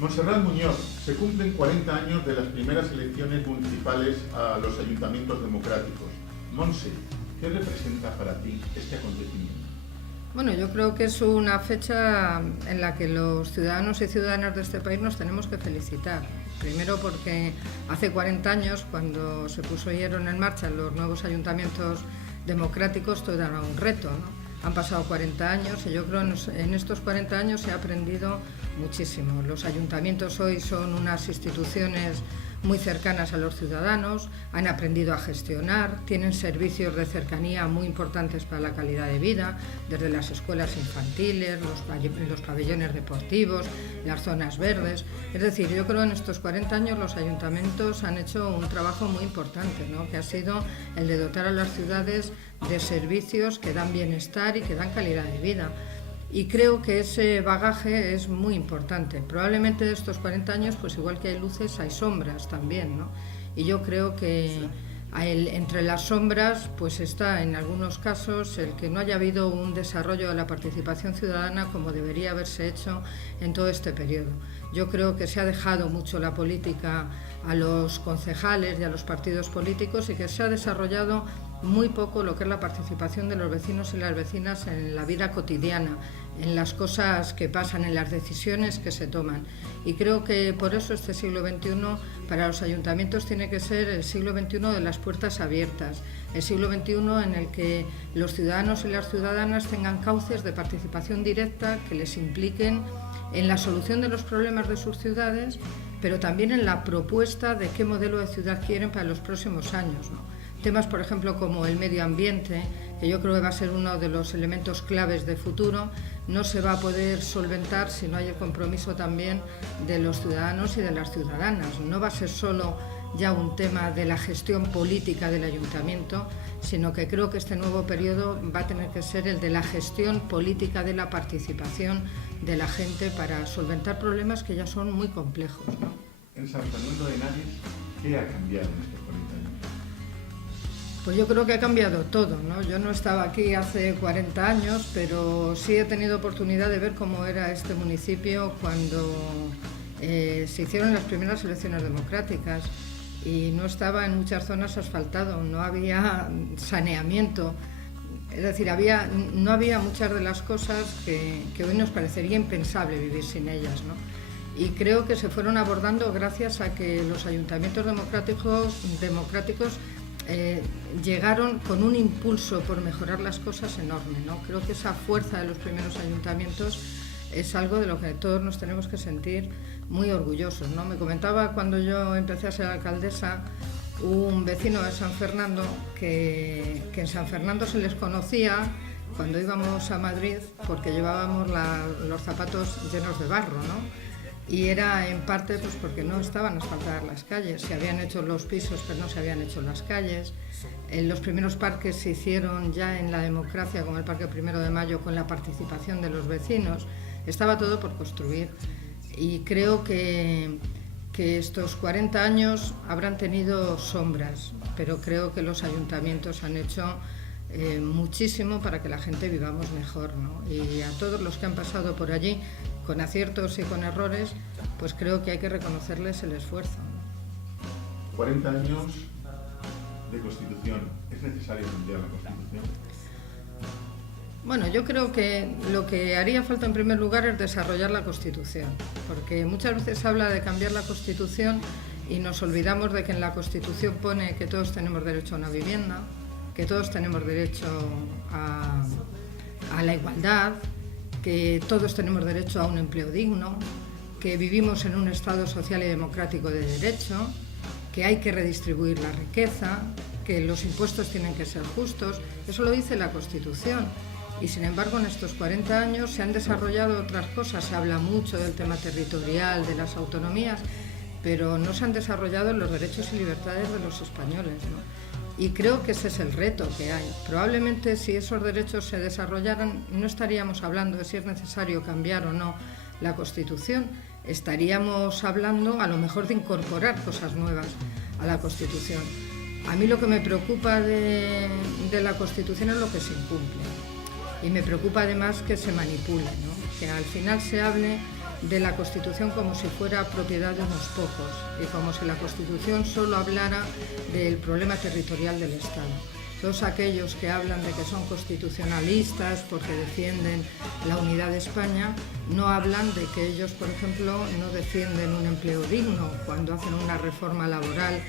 Montserrat Muñoz, se cumplen 40 años de las primeras elecciones municipales a los ayuntamientos democráticos. Monse, ¿qué representa para ti este acontecimiento? Bueno, yo creo que es una fecha en la que los ciudadanos y ciudadanas de este país nos tenemos que felicitar. Primero porque hace 40 años, cuando se pusieron en marcha los nuevos ayuntamientos democráticos, todo era un reto, ¿no? Han pasado 40 años y yo creo que en estos 40 años se ha aprendido muchísimo. Los ayuntamientos hoy son unas instituciones muy cercanas a los ciudadanos, han aprendido a gestionar, tienen servicios de cercanía muy importantes para la calidad de vida, desde las escuelas infantiles, los pabellones deportivos, las zonas verdes. Es decir, yo creo que en estos 40 años los ayuntamientos han hecho un trabajo muy importante, ¿no? Que ha sido el de dotar a las ciudades de servicios que dan bienestar y que dan calidad de vida. Y creo que ese bagaje es muy importante. Probablemente de estos 40 años, pues igual que hay luces, hay sombras también, ¿no? Y yo creo que entre las sombras pues está en algunos casos el que no haya habido un desarrollo de la participación ciudadana como debería haberse hecho en todo este periodo. Yo creo que se ha dejado mucho la política a los concejales y a los partidos políticos y que se ha desarrollado muy poco lo que es la participación de los vecinos y las vecinas en la vida cotidiana, en las cosas que pasan, en las decisiones que se toman. Y creo que por eso este siglo XXI para los ayuntamientos tiene que ser el siglo XXI de las puertas abiertas, el siglo XXI en el que los ciudadanos y las ciudadanas tengan cauces de participación directa que les impliquen en la solución de los problemas de sus ciudades, pero también en la propuesta de qué modelo de ciudad quieren para los próximos años, ¿no? Temas, por ejemplo, como el medio ambiente, que yo creo que va a ser uno de los elementos claves de futuro, no se va a poder solventar si no hay el compromiso también de los ciudadanos y de las ciudadanas. No va a ser solo ya un tema de la gestión política del ayuntamiento, sino que creo que este nuevo periodo va a tener que ser el de la gestión política de la participación de la gente para solventar problemas que ya son muy complejos, ¿no? En San Fernando de Henares, ¿qué ha cambiado en estos 40 años? Pues yo creo que ha cambiado todo, ¿no? Yo no estaba aquí hace 40 años, pero sí he tenido oportunidad de ver cómo era este municipio cuando se hicieron las primeras elecciones democráticas y no estaba en muchas zonas asfaltado, no había saneamiento, es decir, no había muchas de las cosas que hoy nos parecería impensable vivir sin ellas, ¿no? Y creo que se fueron abordando gracias a que los ayuntamientos democráticos llegaron con un impulso por mejorar las cosas enorme, ¿no? Creo que esa fuerza de los primeros ayuntamientos es algo de lo que todos nos tenemos que sentir muy orgullosos, ¿no? Me comentaba cuando yo empecé a ser alcaldesa un vecino de San Fernando que en San Fernando se les conocía cuando íbamos a Madrid porque llevábamos los zapatos llenos de barro, ¿no? Y era en parte pues porque no estaban asfaltadas las calles, se habían hecho los pisos pero no se habían hecho las calles. Los primeros parques se hicieron ya en la democracia, como el Parque 1 de Mayo, con la participación de los vecinos. Estaba todo por construir y creo que estos 40 años habrán tenido sombras, pero creo que los ayuntamientos han hecho muchísimo para que la gente vivamos mejor, ¿no? Y a todos los que han pasado por allí, con aciertos y con errores, pues creo que hay que reconocerles el esfuerzo, ¿no? 40 años de Constitución. ¿Es necesario cambiar la Constitución? Bueno, yo creo que lo que haría falta en primer lugar es desarrollar la Constitución, porque muchas veces se habla de cambiar la Constitución y nos olvidamos de que en la Constitución pone que todos tenemos derecho a una vivienda, que todos tenemos derecho a la igualdad, que todos tenemos derecho a un empleo digno, que vivimos en un Estado social y democrático de derecho, que hay que redistribuir la riqueza, que los impuestos tienen que ser justos. Eso lo dice la Constitución. Y sin embargo, en estos 40 años se han desarrollado otras cosas. Se habla mucho del tema territorial, de las autonomías, pero no se han desarrollado los derechos y libertades de los españoles, ¿no? Y creo que ese es el reto que hay. Probablemente si esos derechos se desarrollaran no estaríamos hablando de si es necesario cambiar o no la Constitución. Estaríamos hablando a lo mejor de incorporar cosas nuevas a la Constitución. A mí lo que me preocupa de la Constitución es lo que se incumple. Y me preocupa además que se manipule, ¿no? Que al final se hable de la Constitución como si fuera propiedad de unos pocos y como si la Constitución solo hablara del problema territorial del Estado. Todos aquellos que hablan de que son constitucionalistas porque defienden la unidad de España no hablan de que ellos, por ejemplo, no defienden un empleo digno cuando hacen una reforma laboral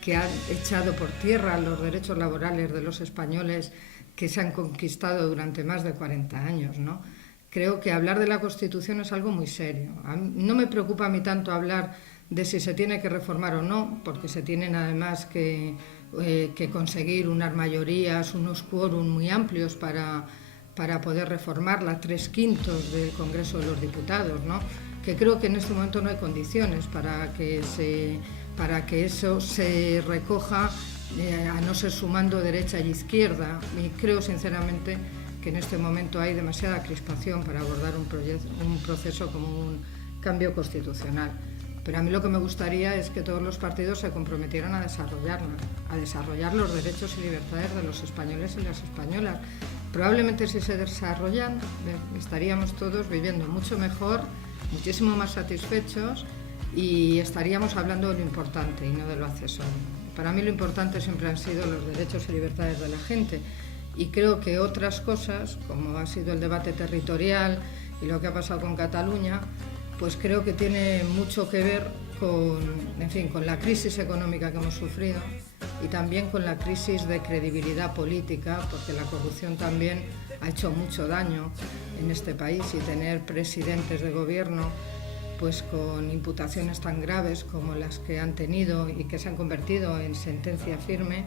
que ha echado por tierra los derechos laborales de los españoles que se han conquistado durante más de 40 años, ¿no? Creo que hablar de la Constitución es algo muy serio. No me preocupa a mí tanto hablar de si se tiene que reformar o no, porque se tienen además que conseguir unas mayorías, unos quórum muy amplios para poder reformarla, 3/5 del Congreso de los Diputados, ¿no? Que creo que en este momento no hay condiciones para que eso se recoja, a no ser sumando derecha y izquierda. Y creo sinceramente que en este momento hay demasiada crispación para abordar un proceso como un cambio constitucional. Pero a mí lo que me gustaría es que todos los partidos se comprometieran a desarrollar los derechos y libertades de los españoles y las españolas. Probablemente si se desarrollan estaríamos todos viviendo mucho mejor, muchísimo más satisfechos y estaríamos hablando de lo importante y no de lo accesorio. Para mí lo importante siempre han sido los derechos y libertades de la gente y creo que otras cosas, como ha sido el debate territorial y lo que ha pasado con Cataluña, pues creo que tiene mucho que ver con la crisis económica que hemos sufrido y también con la crisis de credibilidad política, porque la corrupción también ha hecho mucho daño en este país y tener presidentes de gobierno pues con imputaciones tan graves como las que han tenido y que se han convertido en sentencia firme,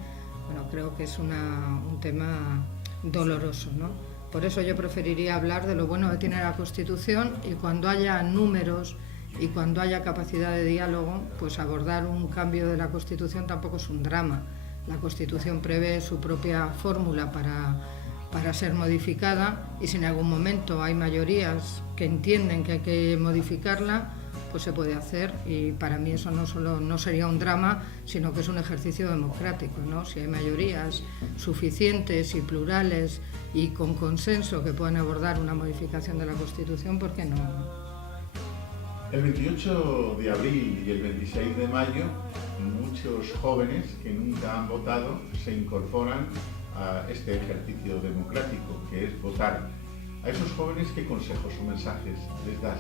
bueno, creo que es un tema doloroso, ¿no? Por eso yo preferiría hablar de lo bueno que tiene la Constitución y cuando haya números y cuando haya capacidad de diálogo, pues abordar un cambio de la Constitución tampoco es un drama. La Constitución prevé su propia fórmula para ser modificada y si en algún momento hay mayorías que entienden que hay que modificarla, pues se puede hacer y para mí eso no sería un drama, sino que es un ejercicio democrático, ¿no? Si hay mayorías suficientes y plurales y con consenso que puedan abordar una modificación de la Constitución, ¿por qué no? El 28 de abril y el 26 de mayo, muchos jóvenes que nunca han votado se incorporan a este ejercicio democrático, que es votar. A esos jóvenes, ¿qué consejos o mensajes les das?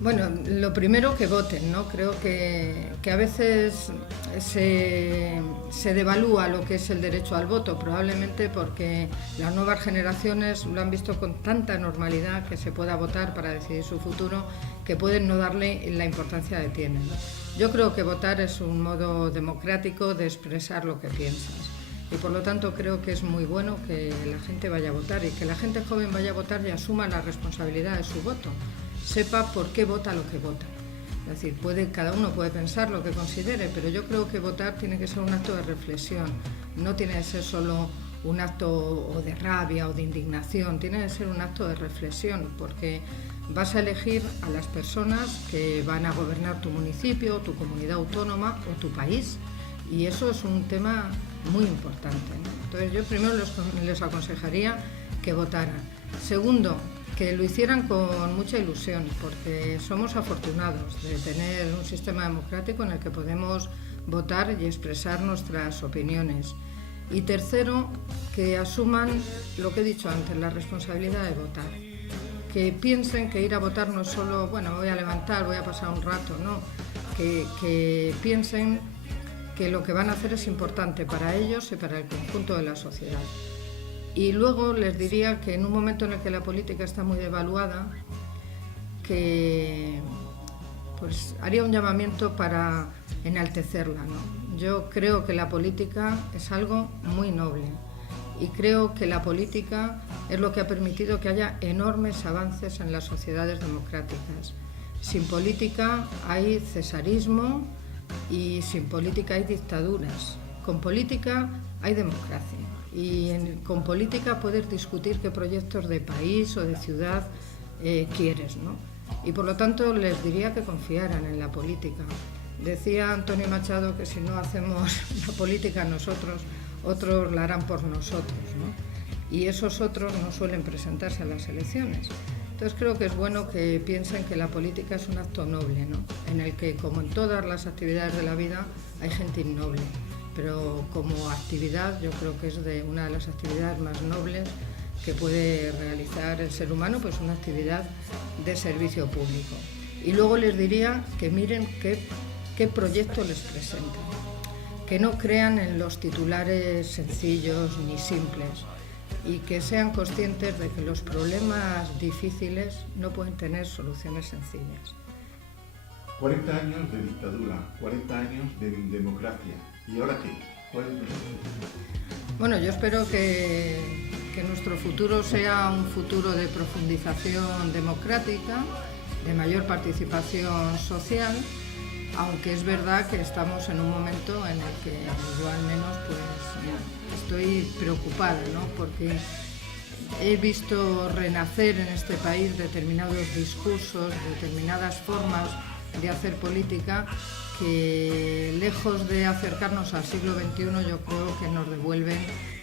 Bueno, lo primero que voten, ¿no? Creo que a veces se devalúa lo que es el derecho al voto, probablemente porque las nuevas generaciones lo han visto con tanta normalidad que se pueda votar para decidir su futuro, que pueden no darle la importancia que tienen. Yo creo que votar es un modo democrático de expresar lo que piensas y por lo tanto creo que es muy bueno que la gente vaya a votar y que la gente joven vaya a votar y asuma la responsabilidad de su voto. Sepa por qué vota lo que vota. Es decir, cada uno puede pensar lo que considere, pero yo creo que votar tiene que ser un acto de reflexión, no tiene que ser solo un acto o de rabia o de indignación, tiene que ser un acto de reflexión, porque vas a elegir a las personas que van a gobernar tu municipio, tu comunidad autónoma o tu país, y eso es un tema muy importante, ¿no? Entonces yo primero les aconsejaría que votaran. Segundo, que lo hicieran con mucha ilusión, porque somos afortunados de tener un sistema democrático en el que podemos votar y expresar nuestras opiniones. Y tercero, que asuman lo que he dicho antes, la responsabilidad de votar. Que piensen que ir a votar no es solo, bueno, me voy a levantar, voy a pasar un rato, no. Que piensen que lo que van a hacer es importante para ellos y para el conjunto de la sociedad. Y luego les diría que en un momento en el que la política está muy devaluada, que pues haría un llamamiento para enaltecerla, ¿no? Yo creo que la política es algo muy noble y creo que la política es lo que ha permitido que haya enormes avances en las sociedades democráticas. Sin política hay cesarismo y sin política hay dictaduras. Con política hay democracia. Y con política puedes discutir qué proyectos de país o de ciudad quieres, ¿no? Y por lo tanto les diría que confiaran en la política. Decía Antonio Machado que si no hacemos la política nosotros, otros la harán por nosotros, ¿no? Y esos otros no suelen presentarse a las elecciones. Entonces creo que es bueno que piensen que la política es un acto noble, ¿no? En el que, como en todas las actividades de la vida, hay gente innoble, pero como actividad yo creo que es de una de las actividades más nobles que puede realizar el ser humano, pues una actividad de servicio público. Y luego les diría que miren qué proyecto les presentan, que no crean en los titulares sencillos ni simples, y que sean conscientes de que los problemas difíciles no pueden tener soluciones sencillas. 40 años de dictadura, 40 años de democracia. ¿Y ahora qué? ¿Cuál es nuestro futuro? Bueno, yo espero que nuestro futuro sea un futuro de profundización democrática, de mayor participación social, aunque es verdad que estamos en un momento en el que yo al menos pues estoy preocupada, ¿no? Porque he visto renacer en este país determinados discursos, determinadas formas de hacer política que, lejos de acercarnos al siglo XXI, yo creo que nos devuelven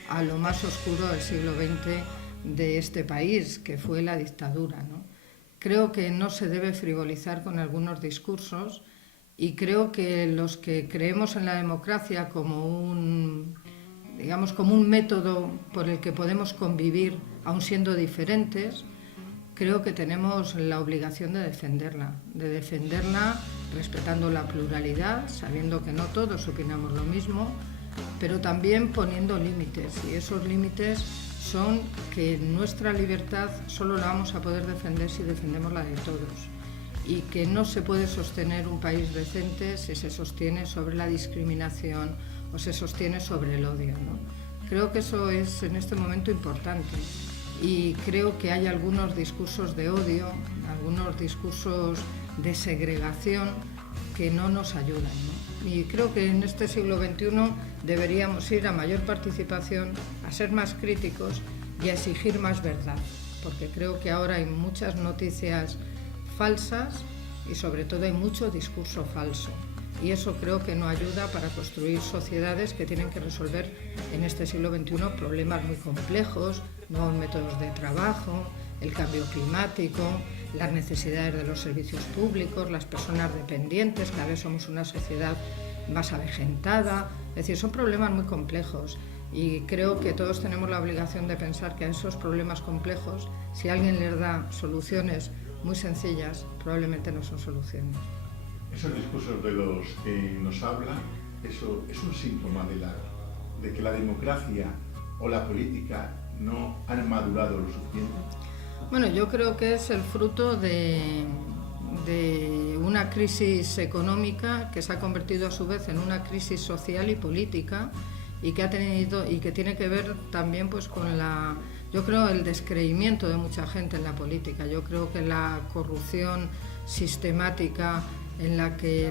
a lo más oscuro del siglo XX de este país, que fue la dictadura, ¿no? Creo que no se debe frivolizar con algunos discursos, y creo que los que creemos en la democracia como un método por el que podemos convivir aun siendo diferentes, creo que tenemos la obligación de defenderla respetando la pluralidad, sabiendo que no todos opinamos lo mismo, pero también poniendo límites, y esos límites son que nuestra libertad solo la vamos a poder defender si defendemos la de todos, y que no se puede sostener un país decente si se sostiene sobre la discriminación o se sostiene sobre el odio, ¿no? Creo que eso es en este momento importante, y creo que hay algunos discursos de odio, algunos discursos de segregación que no nos ayudan, ¿no? Y creo que en este siglo XXI deberíamos ir a mayor participación, a ser más críticos y a exigir más verdad, porque creo que ahora hay muchas noticias falsas y sobre todo hay mucho discurso falso, y eso creo que no ayuda para construir sociedades que tienen que resolver en este siglo XXI problemas muy complejos, nuevos métodos de trabajo, el cambio climático, las necesidades de los servicios públicos, las personas dependientes. Cada vez somos una sociedad más avejentada, es decir, son problemas muy complejos, y creo que todos tenemos la obligación de pensar que a esos problemas complejos, si alguien les da soluciones muy sencillas, probablemente no son soluciones. Esos discursos de los que nos habla, eso es un síntoma de que la democracia o la política no han madurado lo suficiente. Bueno, yo creo que es el fruto de una crisis económica que se ha convertido a su vez en una crisis social y política, y que tiene que ver también pues con yo creo el descreimiento de mucha gente en la política. Yo creo que la corrupción sistemática,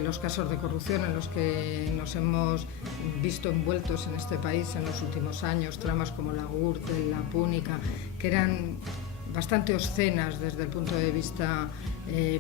los casos de corrupción en los que nos hemos visto envueltos en este país en los últimos años, tramas como la Gürtel, la Púnica, que eran bastante obscenas desde el punto de vista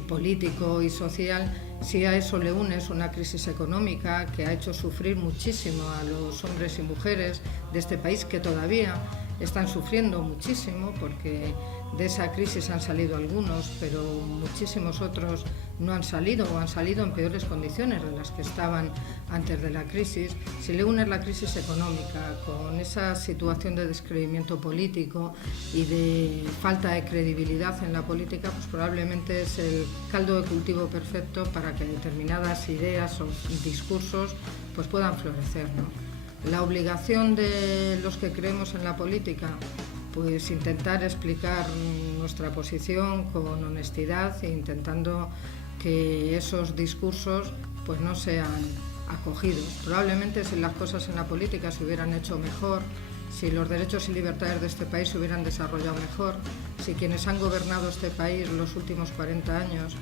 político y social, si a eso le unes una crisis económica que ha hecho sufrir muchísimo a los hombres y mujeres de este país, que todavía están sufriendo muchísimo, porque de esa crisis han salido algunos, pero muchísimos otros no han salido, o han salido en peores condiciones de las que estaban antes de la crisis. Si le unes la crisis económica con esa situación de descreimiento político y de falta de credibilidad en la política, pues probablemente es el caldo de cultivo perfecto para que determinadas ideas o discursos pues puedan florecer, ¿no? La obligación de los que creemos en la política, pues intentar explicar nuestra posición con honestidad e intentando que esos discursos pues no sean acogidos. Probablemente si las cosas en la política se hubieran hecho mejor, si los derechos y libertades de este país se hubieran desarrollado mejor, si quienes han gobernado este país los últimos 40 años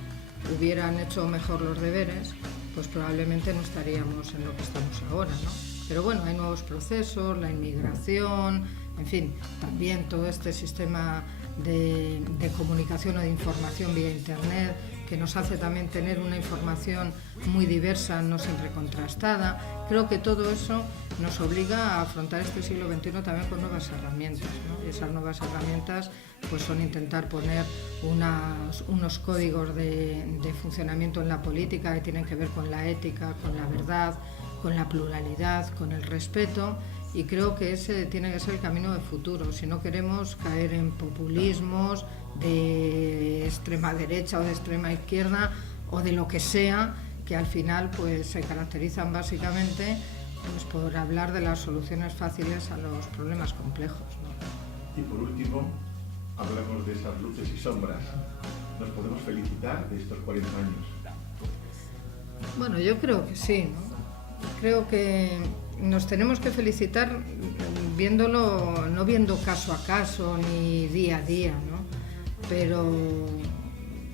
hubieran hecho mejor los deberes, pues probablemente no estaríamos en lo que estamos ahora, ¿no? Pero bueno, hay nuevos procesos, la inmigración, en fin, también todo este sistema de comunicación o de información vía Internet que nos hace también tener una información muy diversa, no siempre contrastada. Creo que todo eso nos obliga a afrontar este siglo XXI también con nuevas herramientas, ¿no? Y esas nuevas herramientas pues son intentar poner unos códigos de funcionamiento en la política que tienen que ver con la ética, con la verdad, con la pluralidad, con el respeto, y creo que ese tiene que ser el camino de futuro. Si no queremos caer en populismos de extrema derecha o de extrema izquierda o de lo que sea, que al final pues se caracterizan básicamente pues por hablar de las soluciones fáciles a los problemas complejos, ¿no? Y por último, hablamos de esas luces y sombras. ¿Nos podemos felicitar de estos 40 años? Bueno, yo creo que sí, ¿no? Creo que nos tenemos que felicitar viéndolo, no viendo caso a caso ni día a día, ¿no? Pero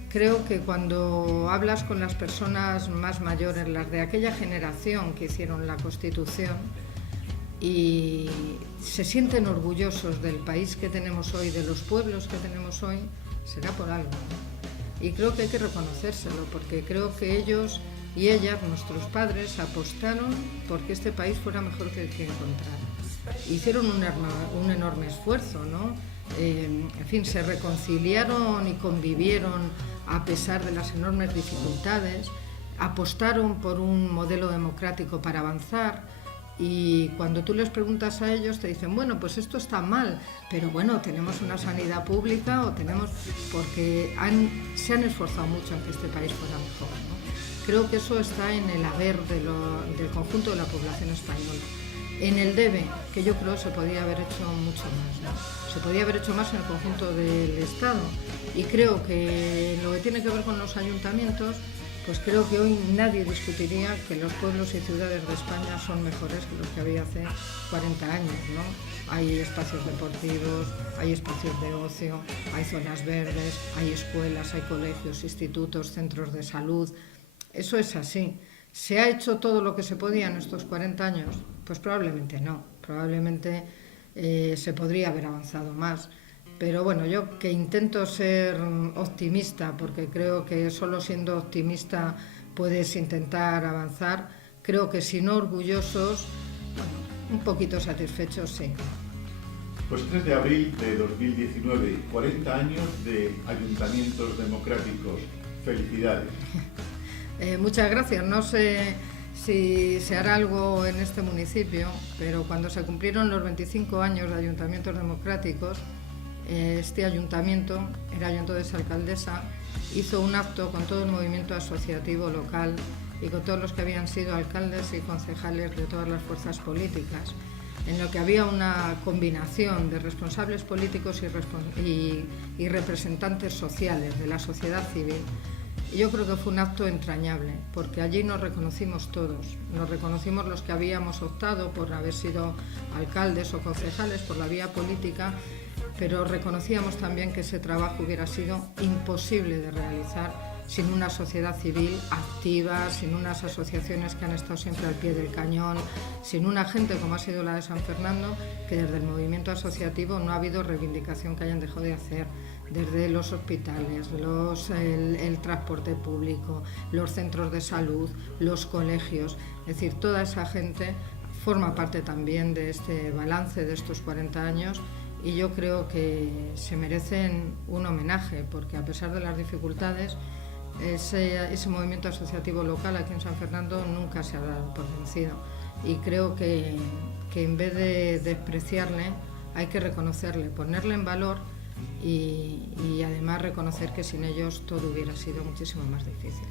creo que cuando hablas con las personas más mayores, las de aquella generación que hicieron la Constitución, y se sienten orgullosos del país que tenemos hoy, de los pueblos que tenemos hoy, será por algo, ¿no? Y creo que hay que reconocérselo, porque creo que ellos y ellas, nuestros padres, apostaron porque este país fuera mejor que el que encontraron. Hicieron un enorme esfuerzo, ¿no? En fin, se reconciliaron y convivieron a pesar de las enormes dificultades, apostaron por un modelo democrático para avanzar, y cuando tú les preguntas a ellos te dicen, bueno, pues esto está mal, pero bueno, tenemos una sanidad pública o tenemos... porque se han esforzado mucho en que este país fuera mejor, ¿no? Creo que eso está en el haber del conjunto de la población española. En el debe, que yo creo se podía haber hecho mucho más, ¿no? Se podía haber hecho más en el conjunto del Estado, y creo que en lo que tiene que ver con los ayuntamientos, pues creo que hoy nadie discutiría que los pueblos y ciudades de España son mejores que los que había hace 40 años, ¿no? Hay espacios deportivos, hay espacios de ocio, hay zonas verdes, hay escuelas, hay colegios, institutos, centros de salud. Eso es así. ¿Se ha hecho todo lo que se podía en estos 40 años? Pues probablemente no. Probablemente se podría haber avanzado más. Pero bueno, yo que intento ser optimista, porque creo que solo siendo optimista puedes intentar avanzar, creo que si no orgullosos, bueno, un poquito satisfechos, sí. Pues 3 de abril de 2019, 40 años de ayuntamientos democráticos. Felicidades. Muchas gracias. No sé si se hará algo en este municipio, pero cuando se cumplieron los 25 años de ayuntamientos democráticos, este ayuntamiento, era yo entonces alcaldesa, hizo un acto con todo el movimiento asociativo local y con todos los que habían sido alcaldes y concejales de todas las fuerzas políticas, en lo que había una combinación de responsables políticos y representantes sociales de la sociedad civil. Y yo creo que fue un acto entrañable, porque allí nos reconocimos todos, nos reconocimos los que habíamos optado por haber sido alcaldes o concejales por la vía política, pero reconocíamos también que ese trabajo hubiera sido imposible de realizar sin una sociedad civil activa, sin unas asociaciones que han estado siempre al pie del cañón, sin una gente como ha sido la de San Fernando, que desde el movimiento asociativo no ha habido reivindicación que hayan dejado de hacer, desde los hospitales, el transporte público, los centros de salud, los colegios. Es decir, toda esa gente forma parte también de este balance de estos 40 años, y yo creo que se merecen un homenaje, porque a pesar de las dificultades, ese movimiento asociativo local aquí en San Fernando nunca se ha dado por vencido, y creo que en vez de despreciarle hay que reconocerle, ponerle en valor y además reconocer que sin ellos todo hubiera sido muchísimo más difícil.